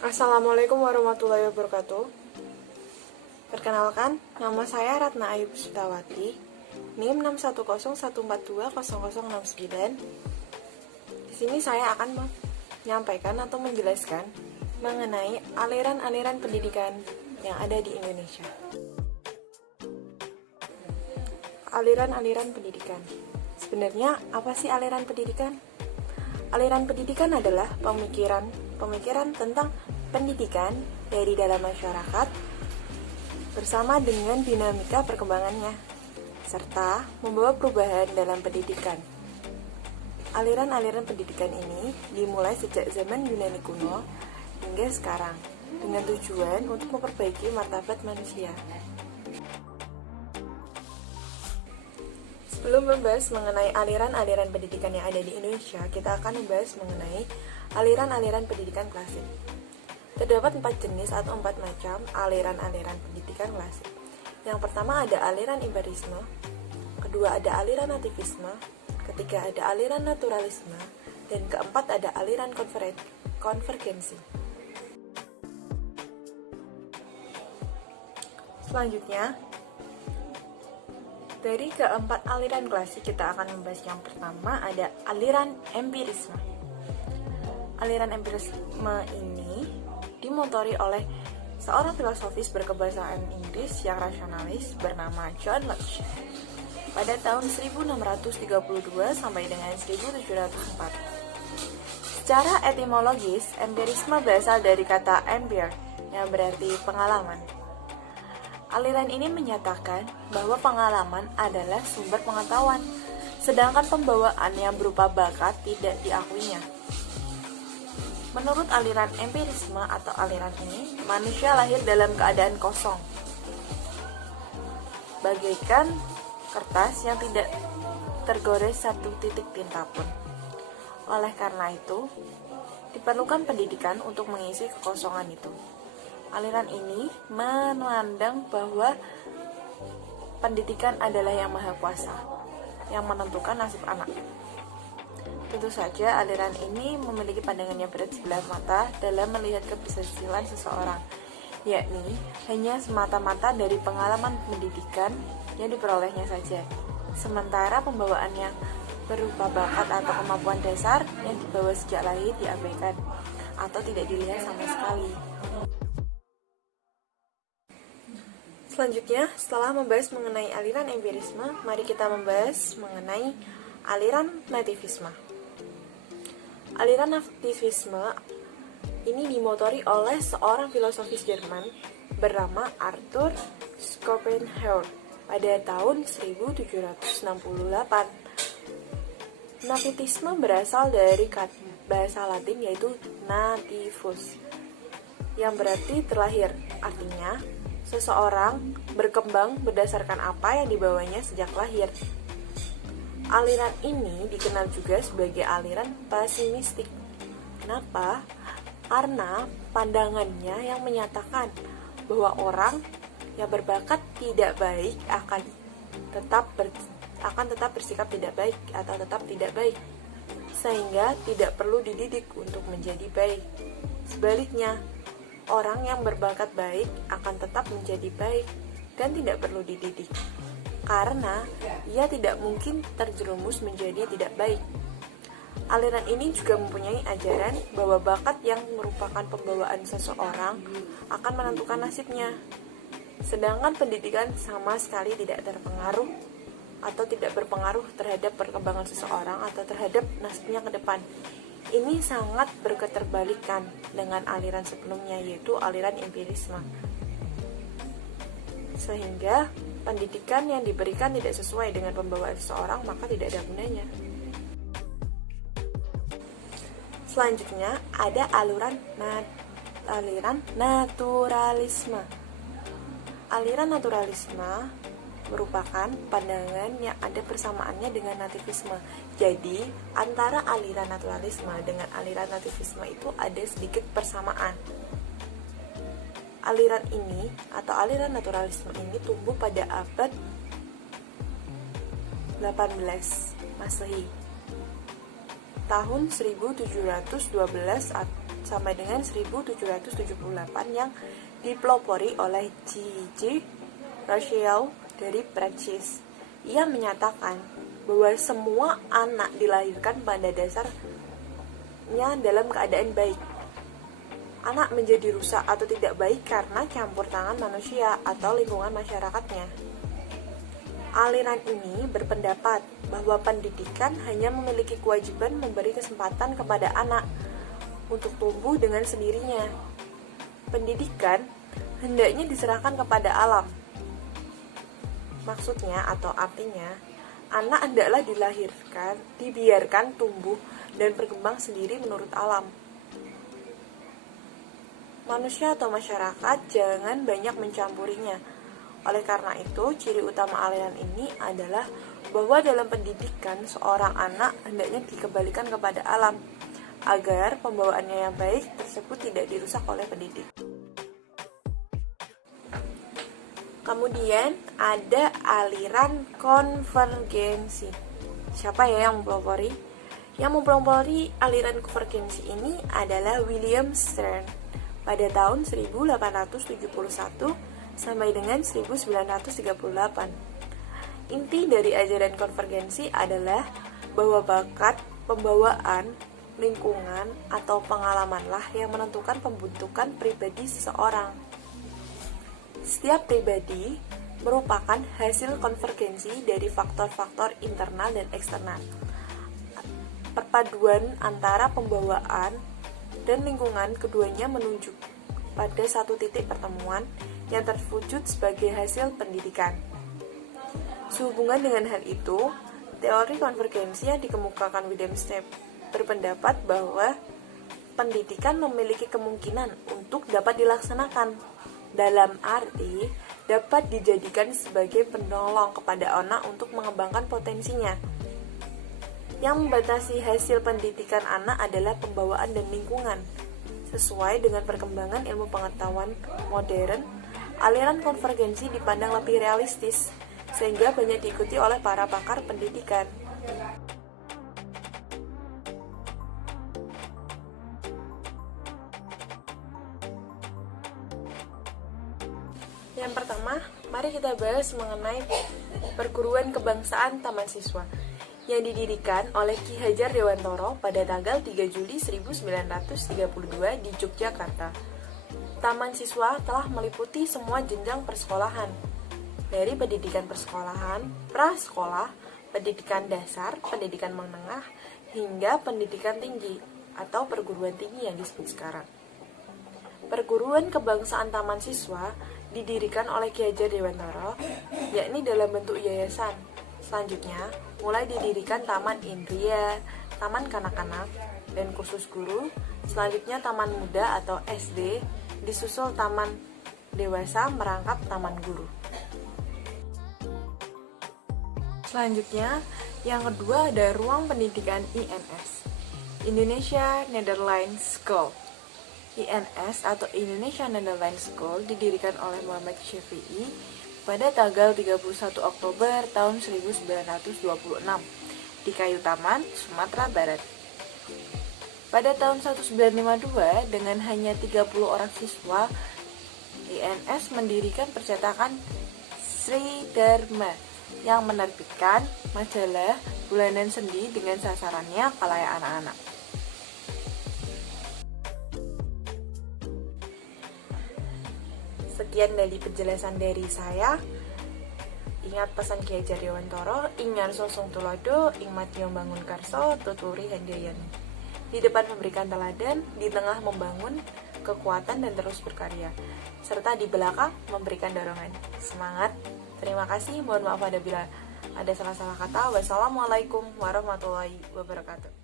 Assalamualaikum warahmatullahi wabarakatuh. Perkenalkan, nama saya Ratna Ayu Sutawati, NIM 61014200069. Di sini saya akan menyampaikan atau menjelaskan mengenai aliran-aliran pendidikan yang ada di Indonesia. Aliran-aliran pendidikan. Sebenarnya apa sih aliran pendidikan? Aliran pendidikan adalah pemikiran tentang pendidikan dari dalam masyarakat bersama dengan dinamika perkembangannya, serta membawa perubahan dalam pendidikan. Aliran-aliran pendidikan ini dimulai sejak zaman Yunani kuno hingga sekarang, dengan tujuan untuk memperbaiki martabat manusia. Sebelum membahas mengenai aliran-aliran pendidikan yang ada di Indonesia, kita akan membahas mengenai aliran-aliran pendidikan klasik. Terdapat 4 jenis atau 4 macam aliran-aliran pendidikan klasik. Yang pertama ada aliran empirisme, kedua ada aliran nativisme, ketiga ada aliran naturalisme, dan keempat ada aliran konvergensi. Selanjutnya, dari keempat aliran klasik kita akan membahas yang pertama ada aliran empirisme. Aliran empirisme ini dimotori oleh seorang filosofis berkebahasaan Inggris yang rasionalis bernama John Locke pada tahun 1632 sampai dengan 1704. Secara etimologis, empirisme berasal dari kata empire yang berarti pengalaman. Aliran ini menyatakan bahwa pengalaman adalah sumber pengetahuan, sedangkan pembawaan yang berupa bakat tidak diakuinya. Menurut aliran empirisme atau aliran ini, manusia lahir dalam keadaan kosong, bagaikan kertas yang tidak tergores satu titik tinta pun. Oleh karena itu, diperlukan pendidikan untuk mengisi kekosongan itu. Aliran ini memandang bahwa pendidikan adalah yang maha kuasa, yang menentukan nasib anak. Tentu saja aliran ini memiliki pandangan yang berat sebelah mata dalam melihat keberhasilan seseorang, yakni hanya semata-mata dari pengalaman pendidikan yang diperolehnya saja. Sementara pembawaan yang berupa bakat atau kemampuan dasar yang dibawa sejak lahir diabaikan atau tidak dilihat sama sekali. Selanjutnya, setelah membahas mengenai aliran empirisme, mari kita membahas mengenai aliran nativisme. Aliran nativisme ini dimotori oleh seorang filosofis Jerman bernama Arthur Schopenhauer pada tahun 1768. Nativisme berasal dari bahasa Latin yaitu nativus, yang berarti terlahir, artinya seseorang berkembang berdasarkan apa yang dibawanya sejak lahir. Aliran ini dikenal juga sebagai aliran pesimistik. Kenapa? Karena pandangannya yang menyatakan bahwa orang yang berbakat tidak baik akan tetap bersikap tidak baik atau tetap tidak baik, sehingga tidak perlu dididik untuk menjadi baik. Sebaliknya, orang yang berbakat baik akan tetap menjadi baik dan tidak perlu dididik, karena ia tidak mungkin terjerumus menjadi tidak baik. Aliran ini juga mempunyai ajaran bahwa bakat yang merupakan pembawaan seseorang akan menentukan nasibnya, sedangkan pendidikan sama sekali tidak terpengaruh atau tidak berpengaruh terhadap perkembangan seseorang atau terhadap nasibnya ke depan. Ini sangat berketerbalikan dengan aliran sebelumnya, yaitu aliran empirisme. Sehingga pendidikan yang diberikan tidak sesuai dengan pembawaan seseorang, maka tidak ada gunanya. Selanjutnya ada aliran naturalisme. Aliran naturalisme merupakan pandangan yang ada persamaannya dengan nativisme. Jadi, antara aliran naturalisme dengan aliran nativisme itu ada sedikit persamaan. Aliran ini atau aliran naturalisme ini tumbuh pada abad 18 Masehi. Tahun 1712 sampai dengan 1778 yang dipelopori oleh G.G. Rousseau dari Prancis. Ia menyatakan bahwa semua anak dilahirkan pada dasarnya dalam keadaan baik. Anak menjadi rusak atau tidak baik karena campur tangan manusia atau lingkungan masyarakatnya. Aliran ini berpendapat bahwa pendidikan hanya memiliki kewajiban memberi kesempatan kepada anak untuk tumbuh dengan sendirinya. Pendidikan hendaknya diserahkan kepada alam. Maksudnya atau artinya, anak hendaklah dibiarkan tumbuh dan berkembang sendiri menurut alam. Manusia atau masyarakat jangan banyak mencampurinya. Oleh karena itu, ciri utama aliran ini adalah bahwa dalam pendidikan seorang anak hendaknya dikembalikan kepada alam agar pembawaannya yang baik tersebut tidak dirusak oleh pendidik. Kemudian ada aliran konvergensi. Siapa ya yang mempelopori? Yang mempelopori aliran konvergensi ini adalah William Stern pada tahun 1871 sampai dengan 1938. Inti dari ajaran konvergensi adalah bahwa bakat, pembawaan, lingkungan, atau pengalamanlah yang menentukan pembentukan pribadi seseorang. Setiap pribadi merupakan hasil konvergensi dari faktor-faktor internal dan eksternal. Perpaduan antara pembawaan dan lingkungan keduanya menunjuk pada satu titik pertemuan yang terwujud sebagai hasil pendidikan. Sehubungan dengan hal itu, teori konvergensi yang dikemukakan William Stern berpendapat bahwa pendidikan memiliki kemungkinan untuk dapat dilaksanakan, dalam arti dapat dijadikan sebagai penolong kepada anak untuk mengembangkan potensinya. Yang membatasi hasil pendidikan anak adalah pembawaan dan lingkungan. Sesuai dengan perkembangan ilmu pengetahuan modern, aliran konvergensi dipandang lebih realistis, sehingga banyak diikuti oleh para pakar pendidikan. Yang pertama, mari kita bahas mengenai perguruan kebangsaan Taman Siswa yang didirikan oleh Ki Hajar Dewantoro pada tanggal 3 Juli 1932 di Yogyakarta. Taman Siswa telah meliputi semua jenjang persekolahan, dari pendidikan persekolahan, prasekolah, pendidikan dasar, pendidikan menengah, hingga pendidikan tinggi atau perguruan tinggi yang disebut sekarang. Perguruan kebangsaan Taman Siswa didirikan oleh Ki Hajar Dewantoro, yakni dalam bentuk yayasan. Selanjutnya, mulai didirikan Taman Indria, Taman Kanak-kanak, dan Khusus Guru. Selanjutnya Taman Muda atau SD, disusul Taman Dewasa merangkap Taman Guru. Selanjutnya, yang kedua ada ruang pendidikan INS, Indonesia Netherlands School. INS atau Indonesia Netherlands School didirikan oleh Muhammad Syafi'i pada tanggal 31 Oktober tahun 1926 di Kayu Taman, Sumatera Barat. Pada tahun 1952, dengan hanya 30 orang siswa, INS mendirikan percetakan Sri Dharma yang menerbitkan majalah bulanan sendi dengan sasarannya khalayak anak-anak. Sekian dari penjelasan dari saya. Ingat pesan Ki Hajar Dewantoro, ing ngarso sung tulodo, ing madya bangun karso, tuturi handayani. Di depan memberikan teladan, di tengah membangun kekuatan dan terus berkarya, serta di belakang memberikan dorongan. Semangat. Terima kasih. Mohon maaf apabila ada salah-salah kata. Wassalamualaikum warahmatullahi wabarakatuh.